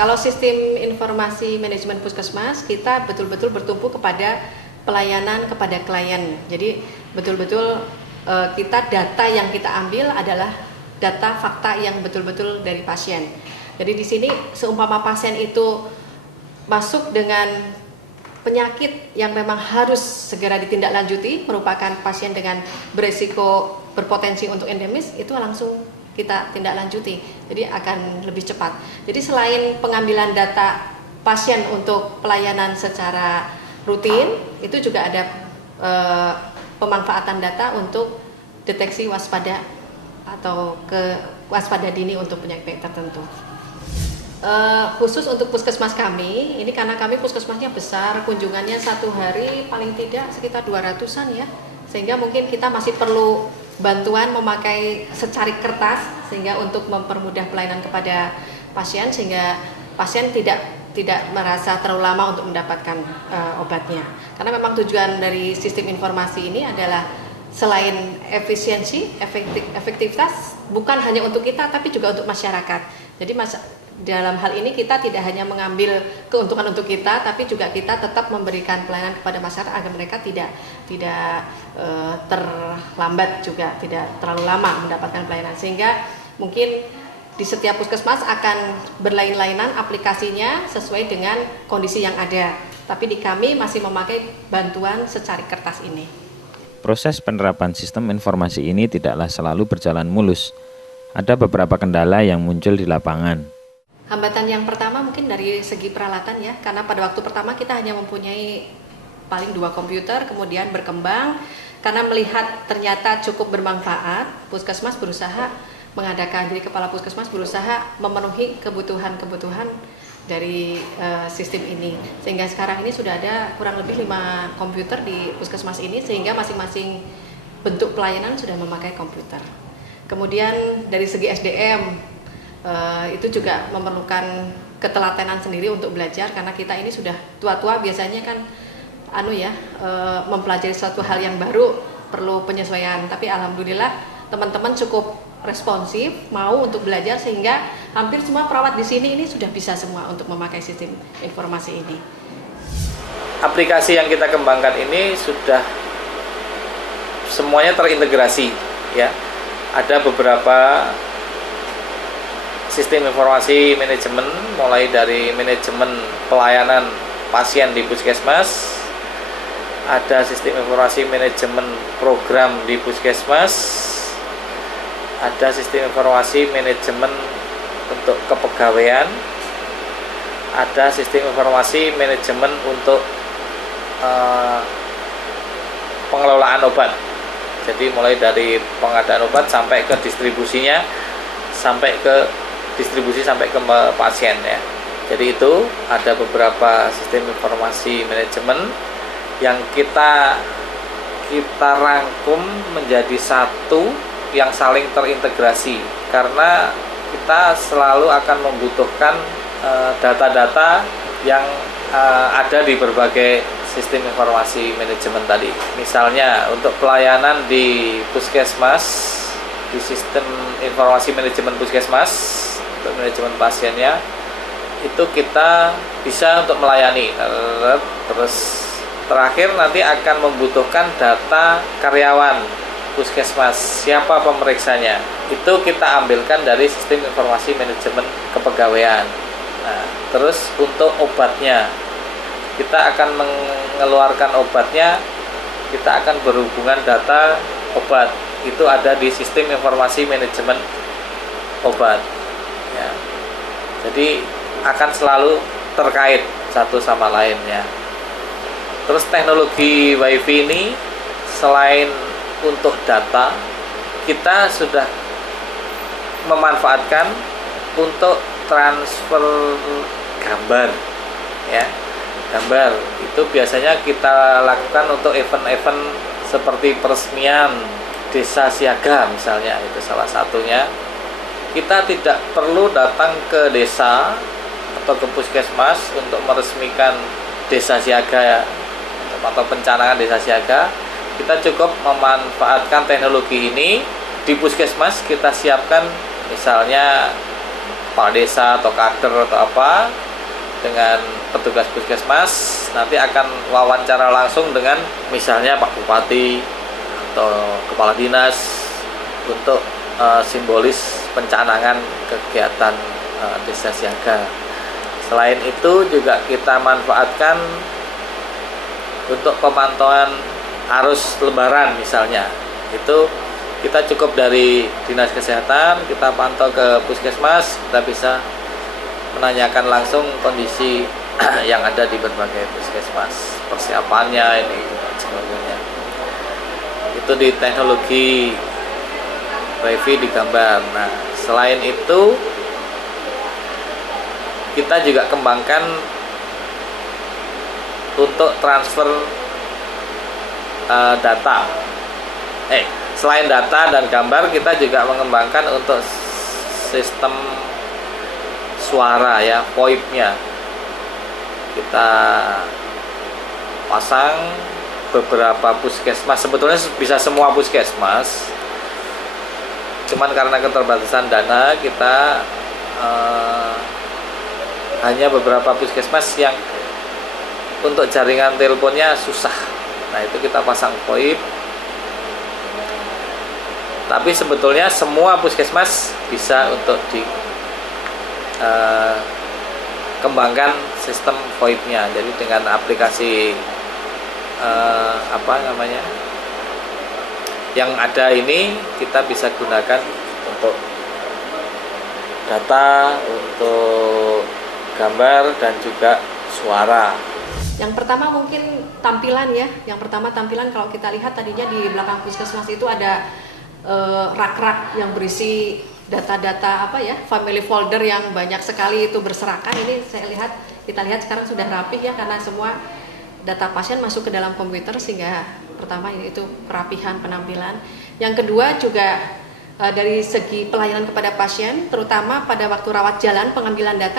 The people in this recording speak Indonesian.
Kalau sistem informasi manajemen puskesmas, kita betul-betul bertumpu kepada pelayanan kepada klien. Jadi betul-betul kita data yang kita ambil adalah data fakta yang betul-betul dari pasien. Jadi di sini seumpama pasien itu masuk dengan penyakit yang memang harus segera ditindaklanjuti, merupakan pasien dengan beresiko berpotensi untuk endemis, itu langsung kita tindak lanjuti, jadi akan lebih cepat. Jadi selain pengambilan data pasien untuk pelayanan secara rutin, itu juga ada pemanfaatan data untuk deteksi waspada atau waspada dini untuk penyakit tertentu. Khusus untuk puskesmas kami, ini karena kami puskesmasnya besar, kunjungannya satu hari paling tidak sekitar 200-an ya, sehingga mungkin kita masih perlu bantuan memakai secari kertas sehingga untuk mempermudah pelayanan kepada pasien, sehingga pasien tidak merasa terlalu lama untuk mendapatkan obatnya. Karena memang tujuan dari sistem informasi ini adalah selain efisiensi, efektivitas, bukan hanya untuk kita tapi juga untuk masyarakat. Jadi dalam hal ini kita tidak hanya mengambil keuntungan untuk kita, tapi juga kita tetap memberikan pelayanan kepada masyarakat agar mereka tidak terlambat juga, tidak terlalu lama mendapatkan pelayanan. Sehingga mungkin di setiap puskesmas akan berlain-lainan aplikasinya sesuai dengan kondisi yang ada. Tapi di kami masih memakai bantuan secari kertas ini. Proses penerapan sistem informasi ini tidaklah selalu berjalan mulus. Ada beberapa kendala yang muncul di lapangan. Hambatan yang pertama mungkin dari segi peralatan ya, karena pada waktu pertama kita hanya mempunyai paling 2 komputer, kemudian berkembang karena melihat ternyata cukup bermanfaat, puskesmas berusaha mengadakan, jadi kepala puskesmas berusaha memenuhi kebutuhan-kebutuhan dari sistem ini, sehingga sekarang ini sudah ada kurang lebih 5 komputer di puskesmas ini, sehingga masing-masing bentuk pelayanan sudah memakai komputer. Kemudian dari segi SDM itu juga memerlukan ketelatenan sendiri untuk belajar, karena kita ini sudah tua-tua, biasanya kan mempelajari suatu hal yang baru perlu penyesuaian, tapi alhamdulillah teman-teman cukup responsif, mau untuk belajar, sehingga hampir semua perawat di sini ini sudah bisa semua untuk memakai sistem informasi ini. Aplikasi yang kita kembangkan ini sudah semuanya terintegrasi ya. Ada beberapa sistem informasi manajemen, mulai dari manajemen pelayanan pasien di puskesmas, ada sistem informasi manajemen program di puskesmas, ada sistem informasi manajemen untuk kepegawaian, ada sistem informasi manajemen untuk pengelolaan obat. Jadi mulai dari pengadaan obat sampai ke distribusinya, sampai ke pasien ya. Jadi itu ada beberapa sistem informasi manajemen yang kita rangkum menjadi satu yang saling terintegrasi, karena kita selalu akan membutuhkan data-data yang ada di berbagai sistem informasi manajemen tadi. Misalnya untuk pelayanan di puskesmas, di sistem informasi manajemen puskesmas untuk manajemen pasiennya, itu kita bisa untuk melayani. Terus terakhir nanti akan membutuhkan data karyawan puskesmas, siapa pemeriksanya, itu kita ambilkan dari sistem informasi manajemen kepegawaian. Nah, terus untuk obatnya, kita akan mengeluarkan obatnya, kita akan berhubungan data obat, itu ada di sistem informasi manajemen obat ya. Jadi akan selalu terkait satu sama lainnya. Terus teknologi WiFi ini selain untuk data, kita sudah memanfaatkan untuk transfer gambar ya. Gambar itu biasanya kita lakukan untuk event-event seperti peresmian desa siaga misalnya, itu salah satunya. Kita tidak perlu datang ke desa atau ke puskesmas untuk meresmikan desa siaga atau pencanangan desa siaga. Kita cukup memanfaatkan teknologi ini di puskesmas. Kita siapkan misalnya kepala desa atau kader atau apa dengan petugas puskesmas, nanti akan wawancara langsung dengan misalnya Pak Bupati atau Kepala Dinas untuk simbolis pencanangan kegiatan desa siaga. Selain itu juga kita manfaatkan untuk pemantauan arus lebaran misalnya. Itu kita cukup dari Dinas Kesehatan, kita pantau ke puskesmas, kita bisa menanyakan langsung kondisi yang ada di berbagai puskesmas, persiapannya ini dan sebagainya. Itu di teknologi Revi di gambar. Nah, selain itu kita juga kembangkan untuk transfer data. Selain data dan gambar, kita juga mengembangkan untuk sistem suara ya, VoIP-nya. Kita pasang beberapa puskesmas, sebetulnya bisa semua puskesmas. Cuman karena keterbatasan dana, kita hanya beberapa puskesmas yang untuk jaringan teleponnya susah. Nah, itu kita pasang VoIP. Tapi sebetulnya semua puskesmas bisa untuk dikembangkan sistem VoIP-nya. Jadi dengan aplikasi yang ada ini, kita bisa gunakan untuk data, untuk gambar dan juga suara. Yang pertama mungkin tampilan ya. Yang pertama tampilan, kalau kita lihat tadinya di belakang puskesmas itu ada rak-rak yang berisi data-data family folder yang banyak sekali itu berserakan. Ini kita lihat sekarang sudah rapih ya, karena semua data pasien masuk ke dalam komputer, sehingga pertama itu kerapihan penampilan. Yang kedua juga dari segi pelayanan kepada pasien, terutama pada waktu rawat jalan pengambilan data.